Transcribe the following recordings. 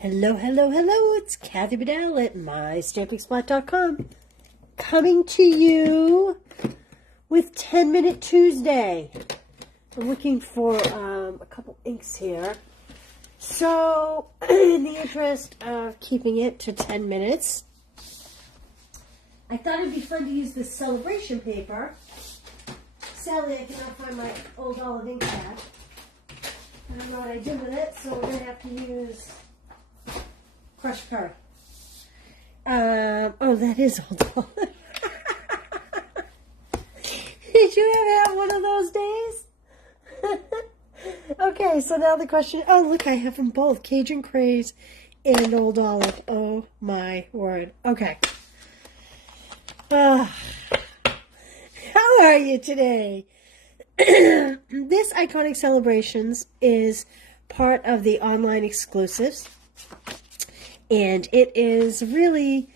Hello, hello, hello, it's Kathy Bedell at MyStampingSpot.com coming to you with 10-Minute Tuesday. I'm looking for a couple inks here. So, in the interest of keeping it to 10 minutes, I thought it'd be fun to use this celebration paper. Sadly, I cannot find my old olive ink pad. I don't know what I did with it, so we're going to have to use crushed curry. Oh, that is old olive. Did you ever have one of those days? Okay, so now the question, oh look, I have them both, Cajun Craze and Old Olive. Oh my word. Okay. How are you today? This Iconic Celebrations is part of the online exclusives, and it is really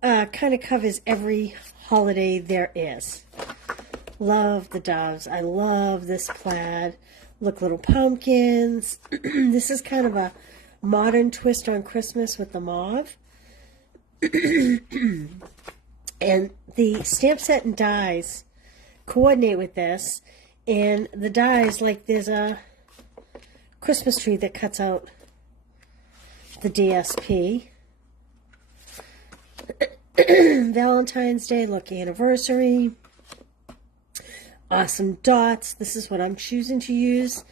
kind of covers every holiday there is. Love the doves. I love this plaid. Look, little pumpkins. This is kind of a modern twist on Christmas with the mauve. And the stamp set and dies coordinate with this. And the dies, like there's a Christmas tree that cuts out the DSP. Valentine's Day, look, anniversary. Awesome dots. This is what I'm choosing to use.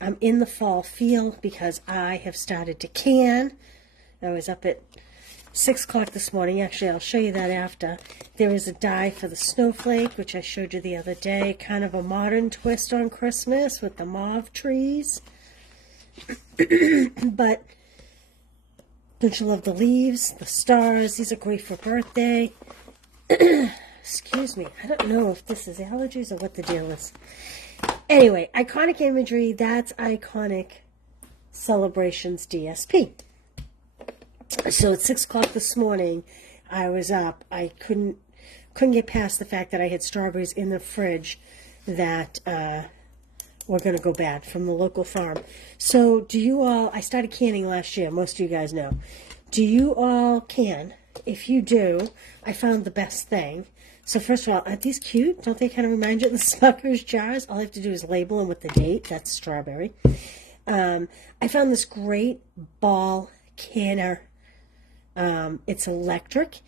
I'm in the fall feel because I have started to can. I was up at 6 o'clock this morning. Actually, I'll show you that after. There is a die for the snowflake, which I showed you the other day. Kind of a modern twist on Christmas with the mauve trees. But don't you love the leaves, the stars? These are great for birthday. Excuse me. I don't know if this is allergies or what the deal is. Anyway, Iconic Imagery, that's Iconic Celebrations DSP. So at 6 o'clock this morning, I was up. I couldn't get past the fact that I had strawberries in the fridge that were going to go bad from the local farm. So do you all, I started canning last year, most of you guys know. Do you all can? If you do, I found the best thing. So first of all, aren't these cute? Don't they kind of remind you of the Smucker's jars? All I have to do is label them with the date. That's strawberry. I found this great ball canner. It's electric.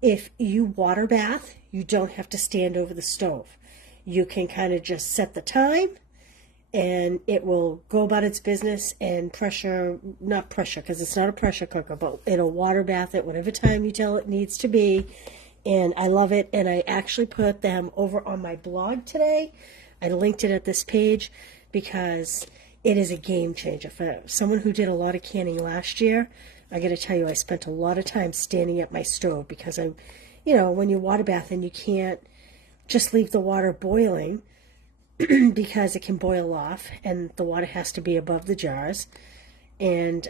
If you water bath, you don't have to stand over the stove. You can kind of just set the time, and it will go about its business and not pressure, because it's not a pressure cooker, but it'll water bath it whatever time you tell it needs to be. And I love it, and I actually put them over on my blog today. I linked it at this page because it is a game changer. For someone who did a lot of canning last year, I got to tell you, I spent a lot of time standing at my stove because when you water bath and you can't just leave the water boiling because it can boil off and the water has to be above the jars. And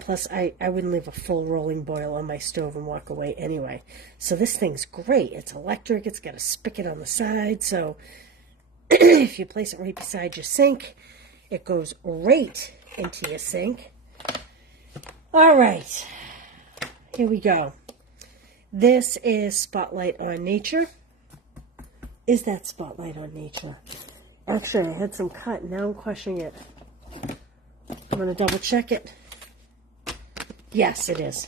plus, I wouldn't leave a full rolling boil on my stove and walk away anyway. So this thing's great. It's electric. It's got a spigot on the side. So if you place it right beside your sink, it goes right into your sink. All right. Here we go. This is Spotlight on Nature. Is that Spotlight on Nature? Actually, I had some cut. Now I'm questioning it. I'm going to double check it. Yes, it is.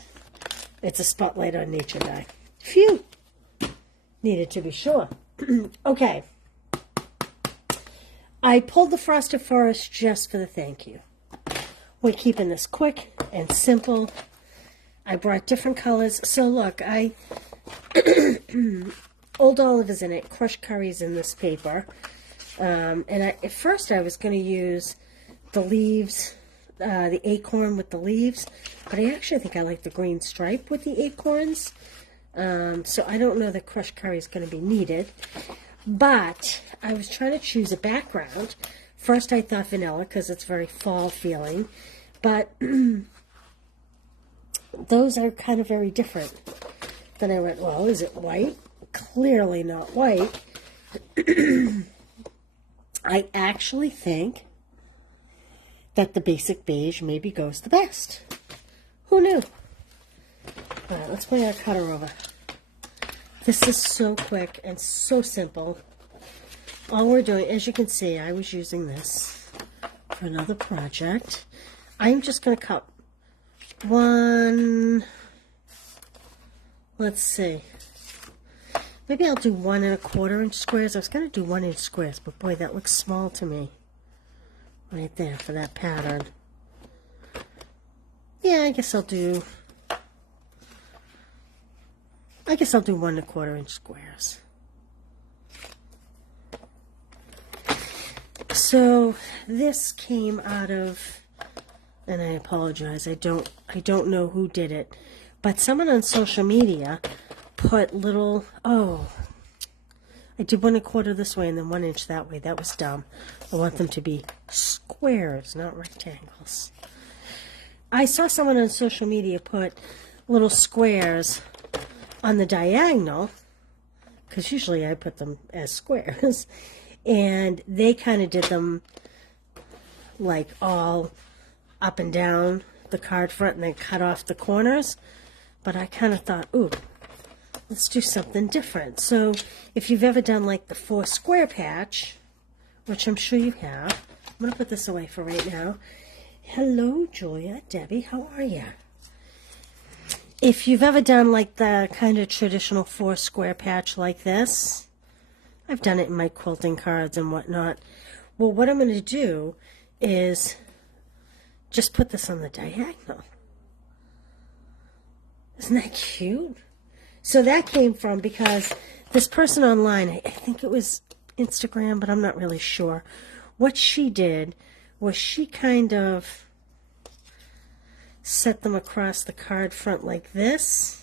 It's a Spotlight on Nature die. Phew! Needed to be sure. Okay. I pulled the Frosted Forest just for the thank you. We're keeping this quick and simple. I brought different colors. So look, Old Olive is in it. Crushed curry's in this paper. At first I was going to use the leaves, the acorn with the leaves, but I actually think I like the green stripe with the acorns. So I don't know that crushed curry is going to be needed, but I was trying to choose a background. First I thought vanilla because it's very fall feeling, but those are kind of very different. Then I went, well, is it white? Clearly not white. I actually think that the basic beige maybe goes the best. Who knew? All right, let's bring our cutter over. This is so quick and so simple. All we're doing, as you can see, I was using this for another project. I'm just going to cut one, let's see, maybe I'll do 1 1/4 inch squares. I was going to do 1 inch squares, but boy, that looks small to me right there for that pattern. Yeah, I guess I'll do 1 1/4 inch squares. So this came out of, and I apologize, I don't know who did it, but someone on social media put little, oh, I did 1 1/4 this way and then 1 inch that way. That was dumb. I want them to be squares, not rectangles. I saw someone on social media put little squares on the diagonal, because usually I put them as squares, and they kind of did them like all up and down the card front and then cut off the corners. But I kind of thought, ooh, let's do something different. So if you've ever done like the 4 square patch, which I'm sure you have, I'm going to put this away for right now. Hello, Julia, Debbie, how are you? If you've ever done like the kind of traditional 4 square patch like this, I've done it in my quilting cards and whatnot. Well, what I'm going to do is just put this on the diagonal. Isn't that cute? So that came from, because this person online, I think it was Instagram, but I'm not really sure. What she did was she kind of set them across the card front like this.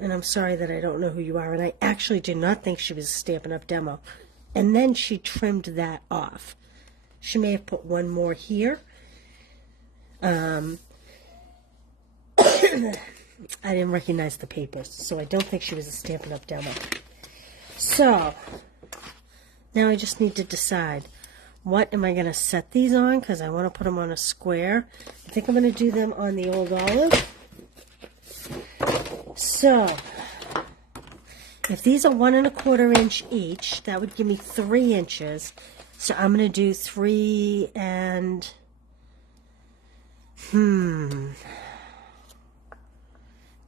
And I'm sorry that I don't know who you are, and I actually do not think she was a Stampin' Up! Demo. And then she trimmed that off. She may have put one more here. I didn't recognize the papers, so I don't think she was a Stampin' Up! Demo. So, now I just need to decide, what am I going to set these on, because I want to put them on a square. I think I'm going to do them on the old olive. So, if these are 1 1/4 inch each, that would give me 3 inches. So I'm going to do 3 and, 3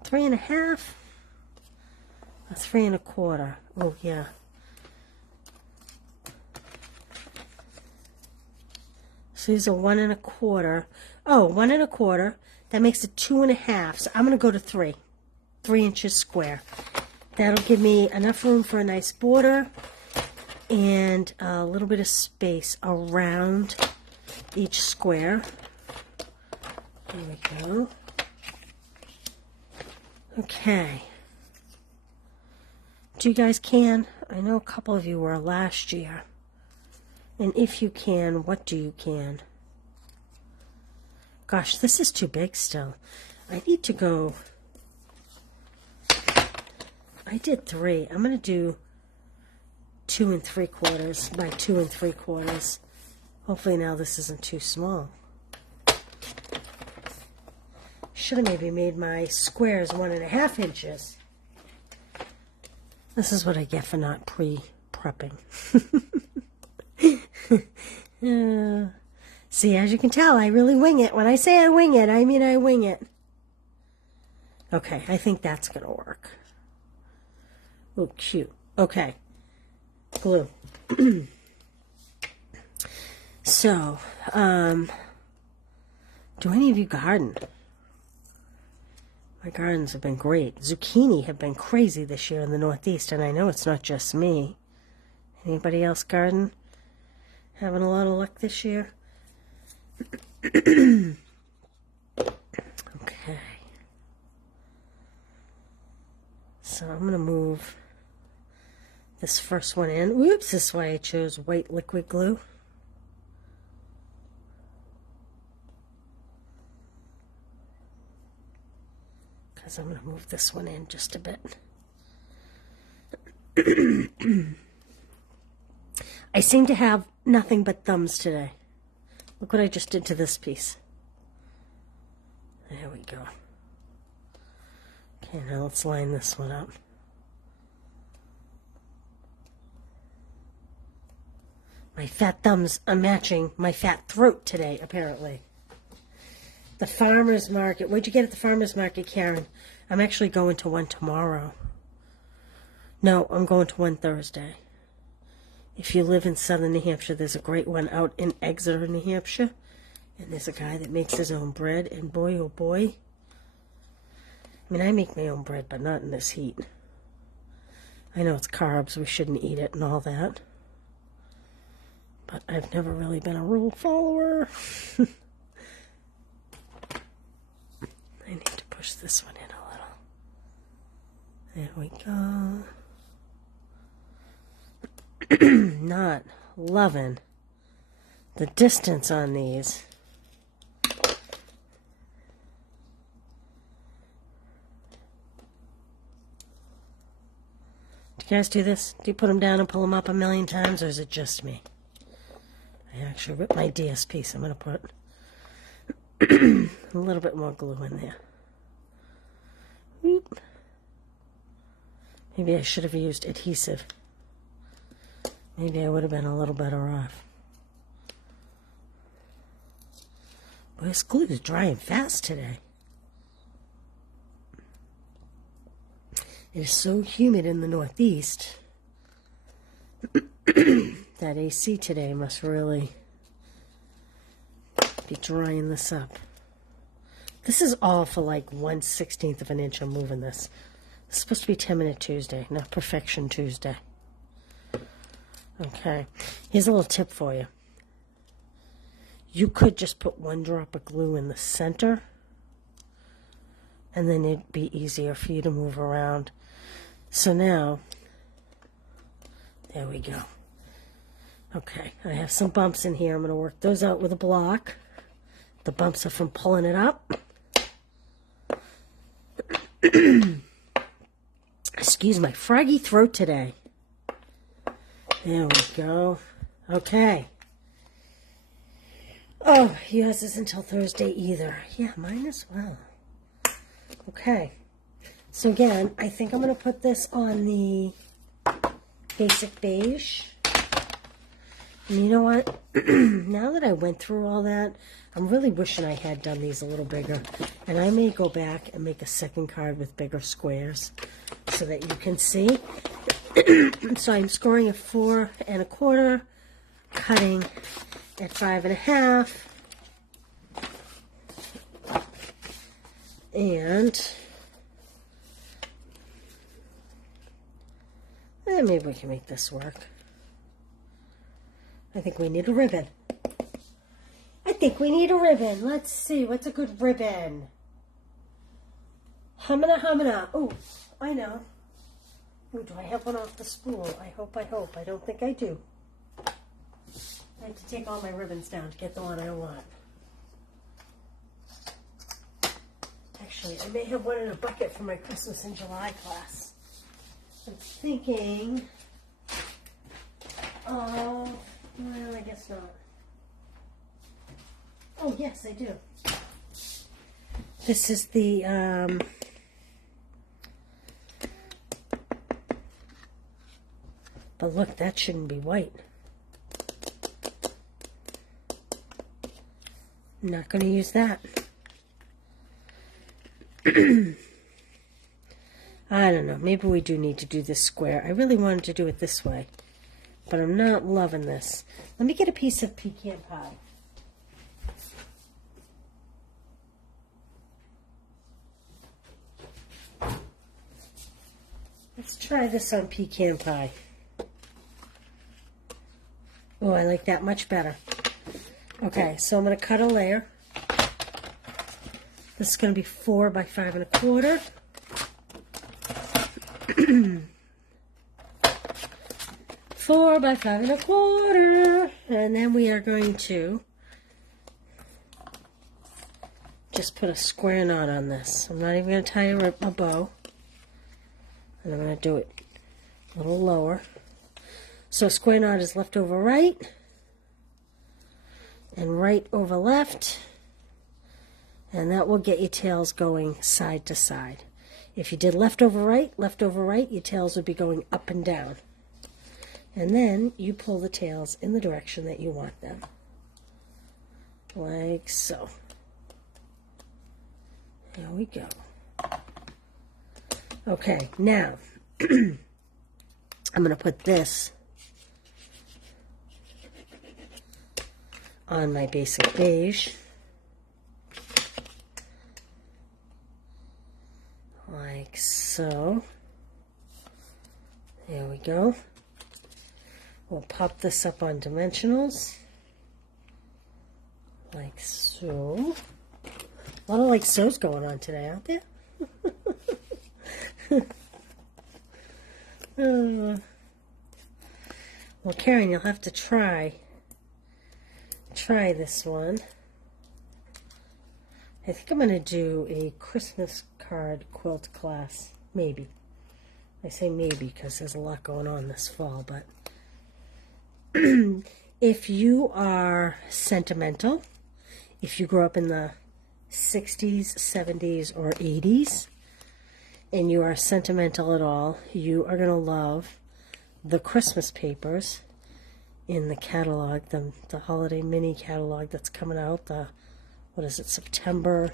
1/2, or 3 1/4. Oh, yeah. So these are 1 1/4. Oh, 1 1/4. That makes it 2 1/2. So I'm going to go to 3 inches square. That'll give me enough room for a nice border and a little bit of space around each square. There we go. Okay. Do you guys can? I know a couple of you were last year. And if you can, what do you can? Gosh, this is too big still. I need to go. I did 3. I'm going to do 2 3/4 by 2 3/4. Hopefully now this isn't too small. Should have maybe made my squares 1 1/2 inches. This is what I get for not pre-prepping. See, as you can tell, I really wing it. When I say I wing it, I mean I wing it. Okay, I think that's going to work. Oh, cute. Okay. Glue. So, do any of you garden? My gardens have been great. Zucchini have been crazy this year in the Northeast, and I know it's not just me. Anybody else garden? Having a lot of luck this year? Okay. So I'm going to move this first one in. Whoops, this is why I chose white liquid glue. Because I'm going to move this one in just a bit. I seem to have nothing but thumbs today. Look what I just did to this piece. There we go. Okay, now let's line this one up. My fat thumbs are matching my fat throat today, apparently. The farmer's market. What'd you get at the farmer's market, Karen? I'm actually going to one tomorrow. No, I'm going to one Thursday. If you live in southern New Hampshire, there's a great one out in Exeter, New Hampshire. And there's a guy that makes his own bread. And boy, oh boy. I mean, I make my own bread, but not in this heat. I know it's carbs. We shouldn't eat it and all that. But I've never really been a rule follower. I need to push this one in a little. There we go. Not loving the distance on these. Do you guys do this? Do you put them down and pull them up a million times, or is it just me? I actually ripped my DSP, so I'm going to put a little bit more glue in there. Oop. Maybe I should have used adhesive. Maybe I would have been a little better off. Boy, this glue is drying fast today. It is so humid in the Northeast. That AC today must really be drying this up. This is all for like 1/16 of an inch. I'm moving this. It's supposed to be 10-minute Tuesday, not Perfection Tuesday. Okay, here's a little tip for you. You could just put one drop of glue in the center, and then it'd be easier for you to move around. So now, there we go. Okay, I have some bumps in here. I'm going to work those out with a block. The bumps are from pulling it up. Excuse my froggy throat today. There we go. Okay. Oh, yours is until Thursday either. Yeah, mine as well. Okay. So again, I think I'm going to put this on the basic beige. And you know what? Now that I went through all that, I'm really wishing I had done these a little bigger. And I may go back and make a second card with bigger squares so that you can see. So I'm scoring at 4 1/4, cutting at 5 1/2. And maybe we can make this work. I think we need a ribbon. I think we need a ribbon. Let's see. What's a good ribbon? Humana, humana. Oh, I know. Oh, do I have one off the spool? I hope. I don't think I do. I have to take all my ribbons down to get the one I want. Actually, I may have one in a bucket for my Christmas in July class. I'm thinking, oh, well, I guess not. Oh, yes, I do. This is the, but look, that shouldn't be white. I'm not going to use that. I don't know. Maybe we do need to do this square. I really wanted to do it this way, but I'm not loving this. Let me get a piece of pecan pie. Let's try this on pecan pie. Oh, I like that much better. Okay, so I'm going to cut a layer. This is going to be 4 by 5 1/4. 4 by 5 1/4. And then we are going to just put a square knot on this. I'm not even going to tie a bow. And I'm going to do it a little lower. So square knot is left over right and right over left, and that will get your tails going side to side. If you did left over right, your tails would be going up and down. And then you pull the tails in the direction that you want them. Like so. There we go. Okay, now I'm going to put this on my basic beige. Like so. There we go. We'll pop this up on dimensionals. Like so. A lot of like so's going on today, aren't there? Well, Karen, you'll have to try this one. I think I'm going to do a Christmas card quilt class. Maybe. I say maybe because there's a lot going on this fall, but if you are sentimental, if you grew up in the 60s, 70s, or 80s, and you are sentimental at all, you are going to love the Christmas papers in the catalog, the holiday mini catalog that's coming out, what is it, September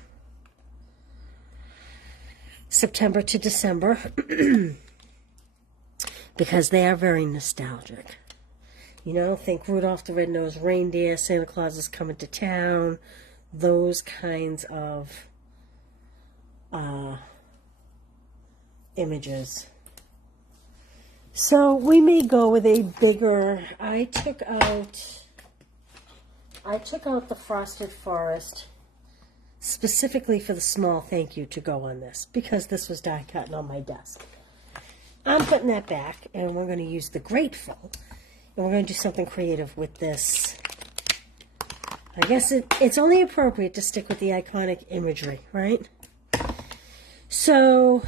to December, because they are very nostalgic. You know, think Rudolph the Red-Nosed Reindeer, Santa Claus is Coming to Town, those kinds of images. So we may go with a bigger, I took out the Frosted Forest specifically for the small thank you to go on this, because this was die cutting on my desk. I'm putting that back, and we're going to use the Grateful, and we're going to do something creative with this. I guess it's only appropriate to stick with the iconic imagery, right? So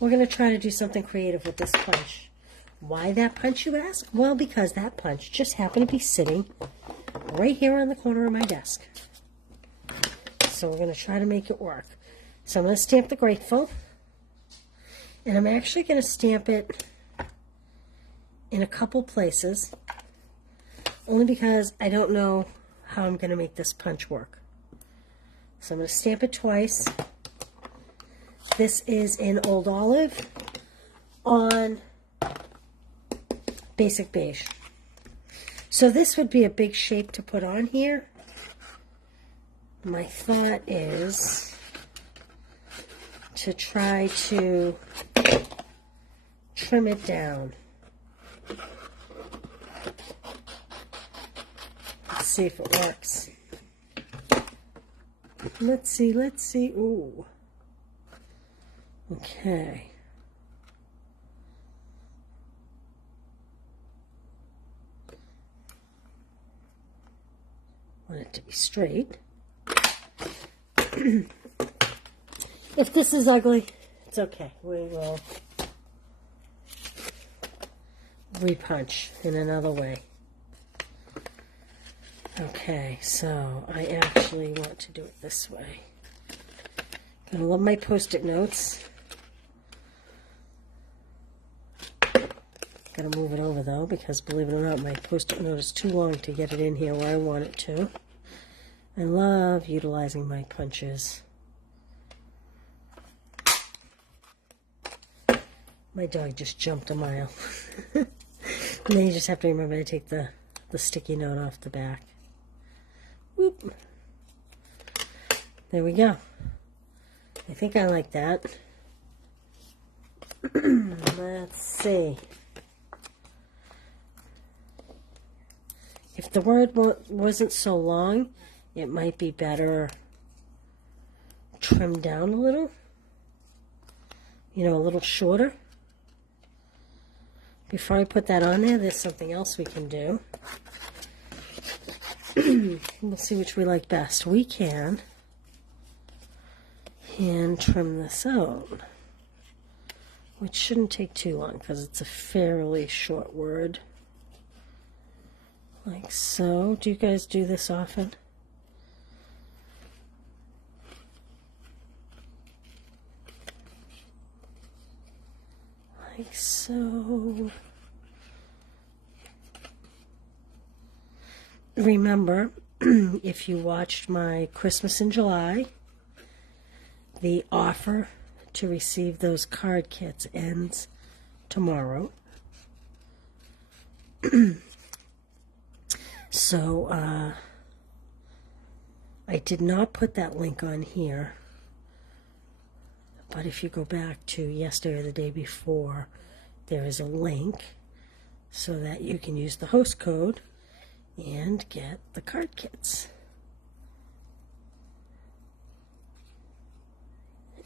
we're going to try to do something creative with this punch. Why that punch, you ask? Well, because that punch just happened to be sitting right here on the corner of my desk. So we're going to try to make it work. So I'm going to stamp the Grateful, and I'm actually going to stamp it in a couple places, only because I don't know how I'm going to make this punch work. So I'm going to stamp it twice. This is in Old Olive on Basic Beige. So this would be a big shape to put on here. My thought is to try to trim it down. Let's see if it works. Let's see. Ooh. Okay. Want it to be straight. If this is ugly, it's okay. We will repunch in another way. Okay, so I actually want to do it this way. I love my Post-it notes. Gotta move it over though, because believe it or not, my Post-it note is too long to get it in here where I want it to. I love utilizing my punches. My dog just jumped a mile. And then you just have to remember to take the sticky note off the back. Whoop. There we go. I think I like that. Let's see. If the word wasn't so long, it might be better trimmed down a little. You know, a little shorter. Before I put that on there, there's something else we can do. We'll see which we like best. We can hand trim this out. which shouldn't take too long because it's a fairly short word. Like so. Do you guys do this often? Like so. Remember, if you watched my Christmas in July, the offer to receive those card kits ends tomorrow. So, I did not put that link on here, but if you go back to yesterday or the day before, there is a link so that you can use the host code and get the card kits.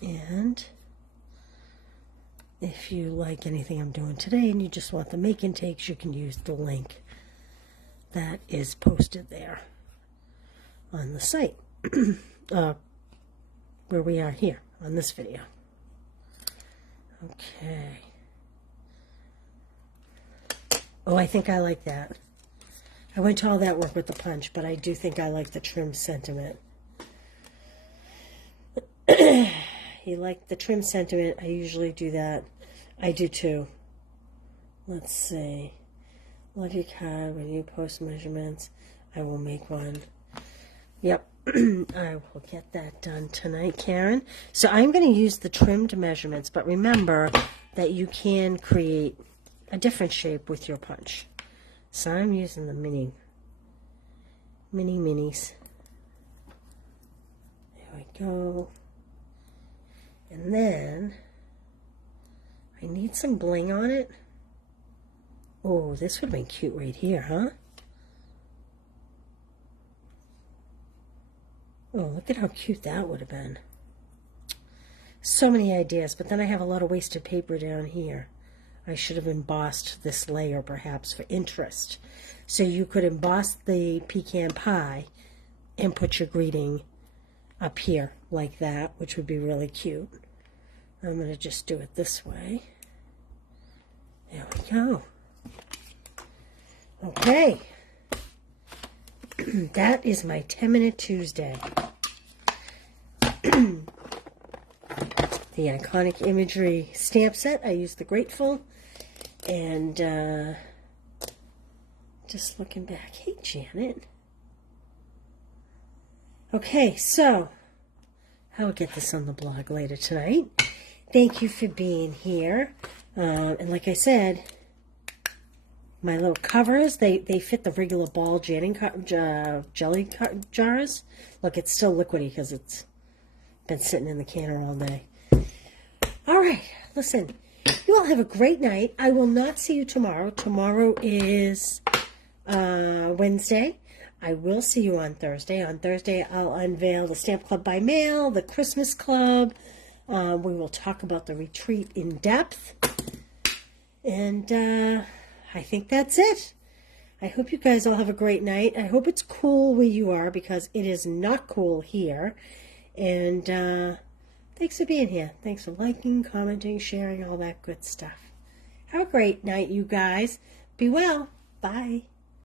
And if you like anything I'm doing today and you just want the make and takes, you can use the link that is posted there on the site where we are here on this video. Okay. Oh, I think I like that. I went to all that work with the punch, but I do think I like the trim sentiment. You like the trim sentiment? I usually do that. I do too. Let's see. Love your card. When you post measurements, I will make one. Yep. I will get that done tonight, Karen. So I'm going to use the trimmed measurements, but remember that you can create a different shape with your punch. So I'm using the minis. There we go. And then I need some bling on it. Oh, this would have been cute right here, huh? Oh, look at how cute that would have been. So many ideas, but then I have a lot of wasted paper down here. I should have embossed this layer perhaps for interest. So you could emboss the pecan pie and put your greeting up here like that, which would be really cute. I'm going to just do it this way. There we go. Okay. That is my 10-minute Tuesday. The iconic Imagery stamp set. I used the Grateful. And just looking back. Hey, Janet. Okay, so I will get this on the blog later tonight. Thank you for being here. And like I said, my little covers, they fit the regular ball jelly jars. Look, it's still liquidy because it's been sitting in the canner all day. All right, listen. You all have a great night. I will not see you tomorrow. Tomorrow is Wednesday. I will see you on Thursday. On Thursday, I'll unveil the Stamp Club by Mail, the Christmas Club. We will talk about the retreat in depth. And I think that's it. I hope you guys all have a great night. I hope it's cool where you are because it is not cool here. And thanks for being here. Thanks for liking, commenting, sharing, all that good stuff. Have a great night, you guys. Be well. Bye.